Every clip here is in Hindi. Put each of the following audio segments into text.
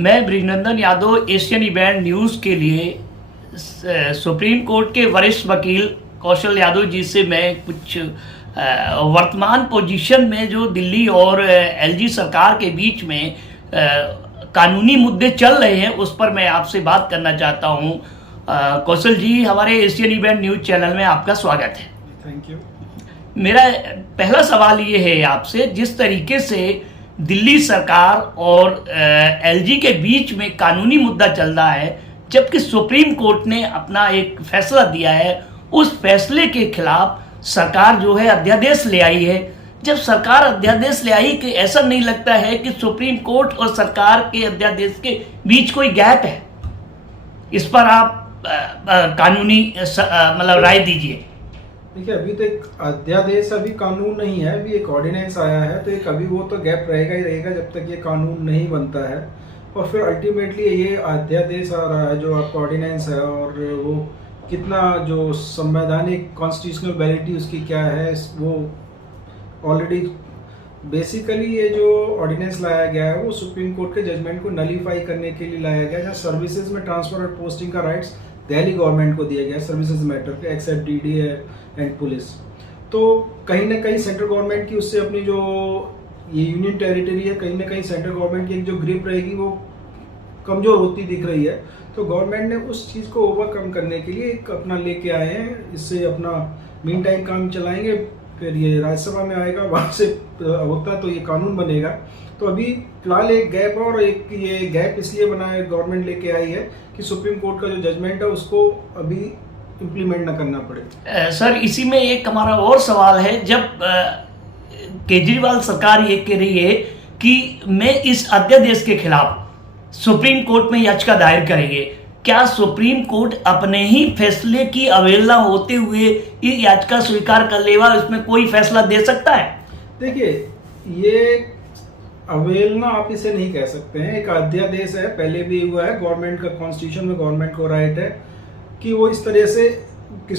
मैं Brijnandan Yadav Asian event news के लिए सुप्रीम कोर्ट के वरिष्ठ वकील कौशल यादव जी से मैं कुछ वर्तमान पोजीशन में जो दिल्ली और एलजी सरकार के बीच में कानूनी मुद्दे चल रहे हैं उस पर मैं आपसे बात करना चाहता हूं। कौशल जी, हमारे एशियन इवेंट न्यूज़ चैनल में आपका स्वागत है। Thank you. मेरा पहला सवाल ये है आपसे, जिस तरीके से दिल्ली सरकार और एलजी के बीच में कानूनी मुद्दा चल रहा है, जबकि सुप्रीम कोर्ट ने अपना एक फैसला दिया है, उस फैसले के खिलाफ सरकार जो है अध्यादेश ले आई है। जब सरकार अध्यादेश ले आई कि ऐसा नहीं लगता है कि सुप्रीम कोर्ट और सरकार के अध्यादेश के बीच कोई गैप है? इस पर आप कानूनी मतलब राय दीजिए। देखिए, अभी तो एक अध्यादेश अभी कानून नहीं है, अभी एक ऑर्डिनेंस आया है, तो एक अभी वो तो गैप रहेगा ही रहेगा जब तक ये कानून नहीं बनता है। और फिर अल्टीमेटली ये अध्यादेश आ रहा है जो आपका ऑर्डिनेंस है, और वो कितना जो संवैधानिक कॉन्स्टिट्यूशनल वैलिडिटी उसकी क्या है, वो ऑलरेडी बेसिकली ये जो ऑर्डिनेंस लाया गया है वो सुप्रीम कोर्ट के जजमेंट को नलीफाई करने के लिए लाया गया है, जहाँ सर्विसेज में ट्रांसफर और पोस्टिंग का राइट्स दिल्ली गवर्नमेंट को दिया गया है सर्विसेज मैटर के, एक्सेप्ट डीडीए एंड पुलिस। तो कहीं ना कहीं सेंट्रल गवर्नमेंट की उससे अपनी जो ये यूनियन टेरिटरी है, कहीं ना कहीं सेंट्रल गवर्नमेंट की एक जो ग्रिप रहेगी वो कमज़ोर होती दिख रही है। तो गवर्नमेंट ने उस चीज़ को ओवरकम करने के लिए एक अपना लेके आए हैं, इससे अपना मीन टाइम काम चलाएंगे, फिर ये राज्यसभा में आएगा, वहाँ से होता तो ये कानून बनेगा। तो अभी फिलहाल एक गैप, और एक ये गैप इसलिए बना है, गवर्नमेंट लेके आई है कि सुप्रीम कोर्ट का जो जजमेंट है उसको अभी इम्प्लीमेंट ना करना पड़े। सर, इसी में एक हमारा और सवाल है, जब केजरीवाल सरकार ये कह रही है कि मैं इस अध्यादेश के खिलाफ सुप्रीम कोर्ट में याचिका दायर करेंगे, क्या सुप्रीम कोर्ट अपने ही फैसले की अवहेलना होते हुए ये याचिका स्वीकार कर लेगा, इसमें कोई फैसला दे सकता है? देखिए, ये अवहेलना आप इसे नहीं कह सकते हैं, एक अध्यादेश है, पहले भी हुआ है। गवर्नमेंट का कॉन्स्टिट्यूशन में गवर्नमेंट को राइट है कि वो इस तरह से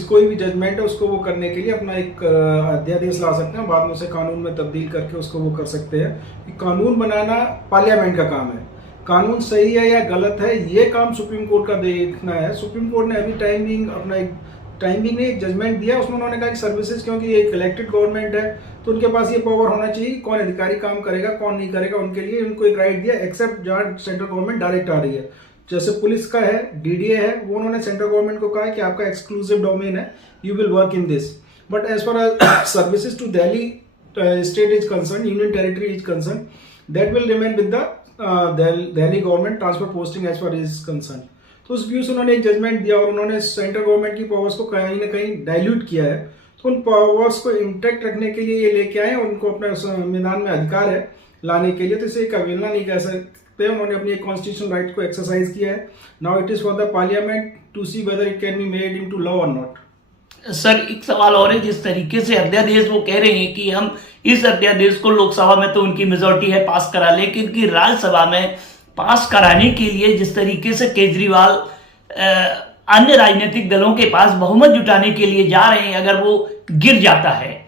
कोई भी जजमेंट है उसको वो करने के लिए अपना एक अध्यादेश ला सकते हैं, बाद में उसे कानून में तब्दील करके उसको वो कर सकते हैं। कि कानून बनाना पार्लियामेंट का काम है, कानून सही है या गलत है ये काम सुप्रीम कोर्ट का देखना है। सुप्रीम कोर्ट ने अभी टाइमिंग ने एक जजमेंट दिया, उसमें उन्होंने कहा कि सर्विसेज, क्योंकि एक इलेक्टेड गवर्नमेंट है तो उनके पास ये पावर होना चाहिए, कौन अधिकारी काम करेगा कौन नहीं करेगा, उनके लिए उनको एक राइट दिया, एक्सेप्ट जहाँ सेंट्रल गवर्नमेंट डायरेक्ट आ रही है। जैसे पुलिस का है, डीडीए है, वो उन्होंने सेंट्रल गवर्नमेंट को कहा कि आपका एक्सक्लूसिव डोमेन है, you will work in this, but as far as services to Delhi state is concern, union territory is concern, that will remain with the Delhi government transfer posting as far is concern. तो उस व्यू से उन्होंने एक जजमेंट दिया और उन्होंने सेंट्रल गवर्नमेंट की पावर्स को कहीं ना कहीं डाइल्यूट किया है। तो उन पावर्स को इंटैक्ट रखने के लिए ये लेके आए, उनको अपने संविधान में अधिकार है लाने के लिए, तो इसे एक अवहेलना नहीं कह सकते। उन्होंने अपनी एक कॉन्स्टिट्यूशनल राइट को एक्सरसाइज किया है। Now it is for the parliament to see whether it can be made into law और नॉट। सर, एक सवाल और है, जिस तरीके से अध्यादेश वो कह रहे हैं कि हम इस अध्यादेश को लोकसभा में तो उनकी मेजोरिटी है पास करा, लेकिन कि राज्यसभा में पास कराने के लिए जिस तरीके से केजरीवाल अन्य राजनीतिक दलों के पास बहुमत जुटाने के लिए जा रहे हैं, अगर वो गिर जाता है,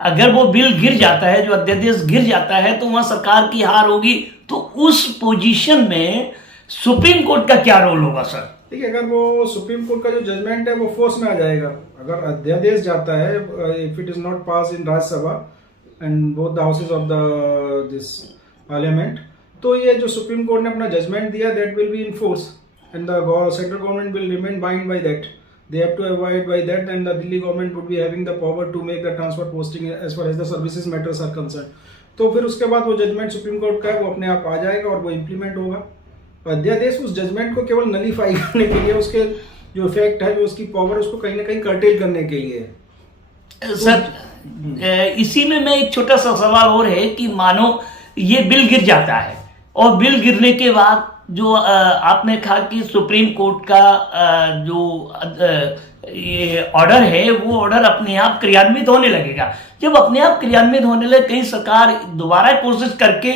अगर वो बिल गिर जाता है, जो अध्यादेश गिर जाता है, तो वहां सरकार की हार होगी। तो उस पोजीशन में सुप्रीम कोर्ट का क्या रोल होगा सर? देखिए, अगर वो सुप्रीम कोर्ट का जो जजमेंट है वो फोर्स में आ जाएगा, अगर अध्यादेश जाता है, if it is not pass in Rajya Sabha and both the houses of the this parliament, तो ये जो सुप्रीम कोर्ट ने अपना जजमेंट दिया that will be in force and the central government will remain bind by that, they have to abide by that, and the Delhi government would be having the power to make the transfer posting as far as the services matters are concerned। तो फिर उसके बाद वो जजमेंट सुप्रीम कोर्ट का है, वो अपने आप आ जाएगा और वो इम्प्लीमेंट होगा। अध्यादेश उस जजमेंट को केवल नलीफाई करने के लिए, उसके जो इफेक्ट है, जो उसकी पावर, उसको कहीं ना कहीं कर्टेल करने के लिए है। सर, इसी में मैं एक छोटा सा सवाल और है कि मानो ये बिल गिर जाता है और बिल गिरने के बाद जो आपने कहा कि सुप्रीम कोर्ट का जो ये ऑर्डर है वो ऑर्डर अपने आप क्रियान्वित होने लगेगा। जब अपने आप क्रियान्वित होने लगे, कहीं सरकार दोबारा कोशिश करके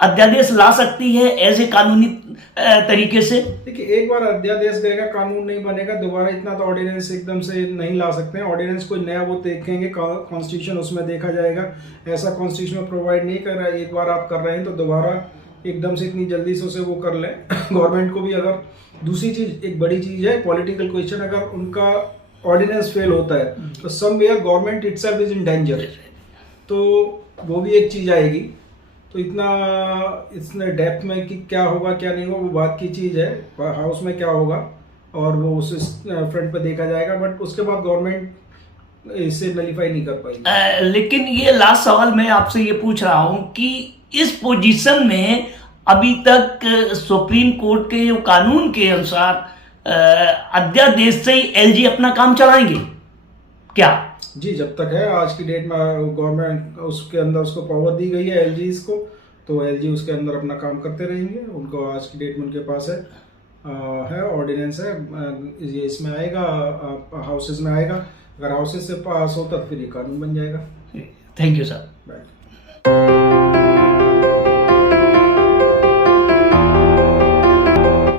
अध्यादेश ला सकती है ऐसे कानूनी तरीके से? देखिए, एक बार अध्यादेश गएगा, कानून नहीं बनेगा, दोबारा इतना तो ऑर्डिनेंस एकदम से नहीं ला सकते हैं। ऑर्डिनेंस कोई नया वो देखेंगे, कॉन्स्टिट्यूशन उसमें देखा जाएगा, ऐसा कॉन्स्टिट्यूशन प्रोवाइड नहीं कर रहा है, एक बार आप कर रहे हैं तो दोबारा एकदम से इतनी जल्दी से उसे वो कर लें। गवर्नमेंट को भी अगर दूसरी चीज, एक बड़ी चीज है पॉलिटिकल क्वेश्चन, अगर उनका ऑर्डिनेंस फेल होता है तो somewhere government itself is in danger, तो वो भी एक चीज आएगी। तो इतना इसने डेप्थ में कि क्या होगा क्या नहीं होगा वो बात की चीज है, हाउस में क्या होगा और वो उस फ्रंट पे देखा जाएगा, बट उसके बाद गवर्नमेंट इसे नलीफाई नहीं कर पाएगी। लेकिन ये लास्ट सवाल मैं आपसे ये पूछ रहा हूं कि इस पोजीशन में अभी तक सुप्रीम कोर्ट के जो कानून के अनुसार अध्यादेश से ही एलजी अपना काम चलाएंगे क्या? जी, जब तक है आज की डेट में गवर्नमेंट उसके अंदर उसको पावर दी गई है एलजी को, तो एलजी उसके अंदर अपना काम करते रहेंगे। उनको आज की डेट में उनके पास है ऑर्डिनेंस है, ये इसमें आएगा, हाउसेज में आएगा। अगर हाउसेज से पास होता तो फिर ये कानून बन जाएगा। Thank you sir. बाय।